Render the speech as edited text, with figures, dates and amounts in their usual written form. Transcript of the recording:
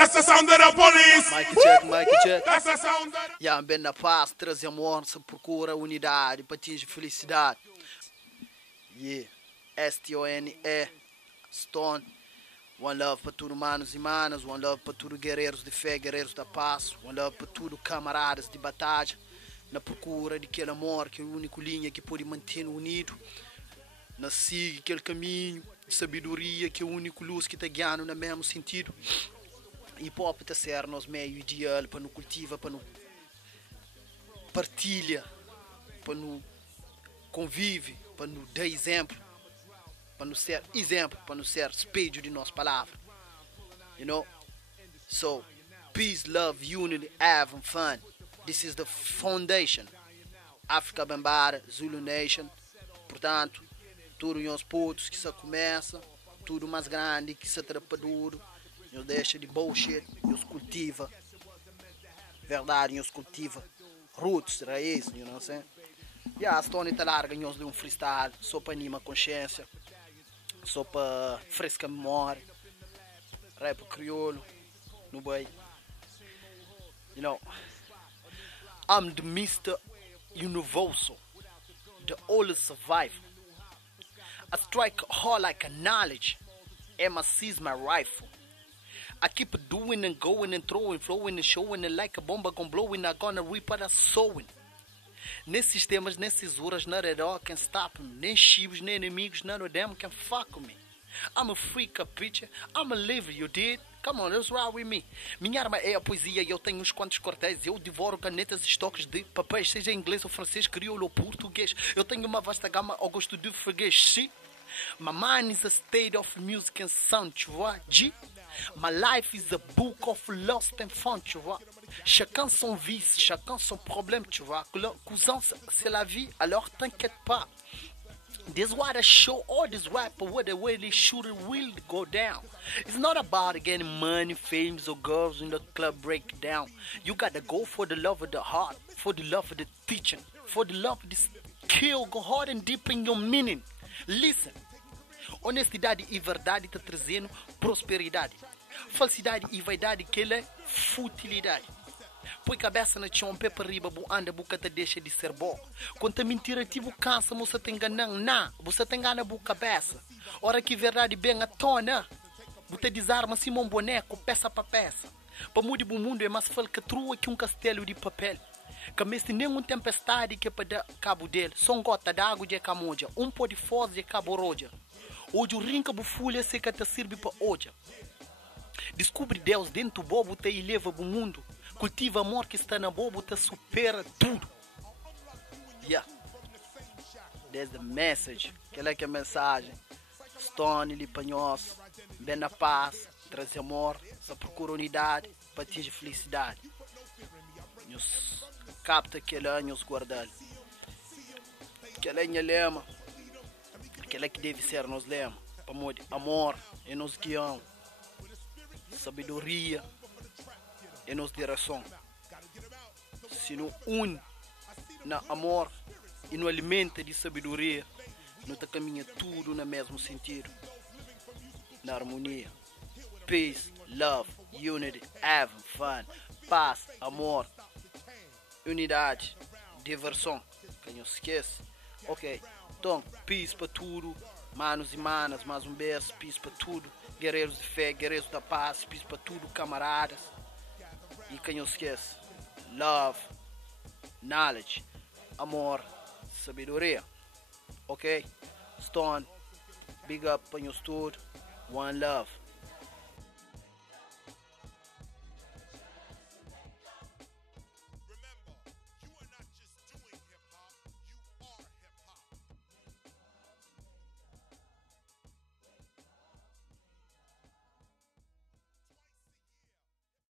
That's the sound of the police. Mic check. That's the sound of the... Yeah, bem na paz, trazer amor, se procura unidade, para atingir felicidade. Yeah, STONE, Stone. One love para tudo manos e manas, one love para tudo guerreiros de fé, guerreiros da paz, one love para tudo camaradas de batalha, na procura de aquele amor que é a única linha que pode manter unido, na siga aquele caminho de sabedoria que é a única luz que está guiando no mesmo sentido. Hip hop está ser nosso meio ideal para nos cultivar, para nos partilha, para nos convive, para nos dar exemplo, para nos ser exemplo, para nos ser espelho de nossa palavra. You know? So, peace, love, unity, having fun. This is the foundation. África Bambara, Zulu Nation. Portanto, tudo os putos que se começa, tudo mais grande que se trapa duro. Nos deixa de bullshit, nos cultiva verdade, nos cultiva roots, raiz, you know what I'm saying? E a Stone está larga, nos de freestyle, só para animar a consciência, só para fresca memória, rap crioulo, no bem. You know, I'm the Mr. Universal, the oldest survivor. I strike hard like a knowledge, and I seize my rifle. I keep doing and going and throwing, flowing and showing, and like a bomba gon' blowing, I gonna reap what I sowing. Nesses temas, nessas horas, none at all can stop me. Nem chibos, nem inimigos, none of them can fuck with me. I'm a freak, a preacher, I'm a liver, you did? Come on, let's ride with me. Minha arma é a poesia, eu tenho uns quantos quartéis. Eu devoro canetas e estoques de papéis, seja em inglês ou francês, crioulo ou português. Eu tenho uma vasta gama ao gosto de freguês, shit. My mind is a state of music and sound, tu vois, G? My life is a book of lost and found, tu vois. Chacun son vice, chacun son problème, tu vois. Cousin, c'est la vie, alors t'inquiète pas. This is why I show all this rapper what the way they shoot it will go down. It's not about getting money, fame, or girls in the club breakdown. You gotta go for the love of the heart, for the love of the teaching, for the love of the skill. Go hard and deep in your meaning. Listen. Honestidade e verdade está trazendo prosperidade. Falsidade e vaidade que é futilidade. Põe cabeça na chão, pé para riba, anda, boca te deixa de ser bom. Quanto a mentira tipo cansa, você tem enganando, não. Você tem engana a cabeça. Hora que verdade bem à tona. Você desarma assim um boneco, peça para peça. Para mudar o mundo é mais fácil que trua que um castelo de papel. Que mesmo nenhuma tempestade que é para dar cabo dele. Só um gota d'água de camoja, um pó de foz de cabo roja. Hoje o rinca bu folha seca te serve para hoje. Descobre Deus dentro do bobo te eleva o mundo. Cultiva amor que está na bobo te supera tudo. Yeah. There's the message. Aquela que é a mensagem. Stone, lipanhos, bem na paz, trazer amor, só procura unidade, para atingir felicidade. Nos capta aquele ano, nos guardar. Aquela é minha lema. Aquela que deve ser nos lema. Para morrer amor e nos guião. Sabedoria e nos direção. Se não une na amor e no alimenta de sabedoria, não te caminha tudo no mesmo sentido. Na harmonia. Peace, love, unity, having fun. Paz, amor, unidade, diversão. Quem não esquece? Ok. Então, peace para tudo, manos e manas, mais um beijo, peace para tudo, guerreiros de fé, guerreiros da paz, peace para tudo, camaradas. E quem não esquece, love, knowledge, amor, sabedoria. Ok? Stone, big up para nós tudo, one love.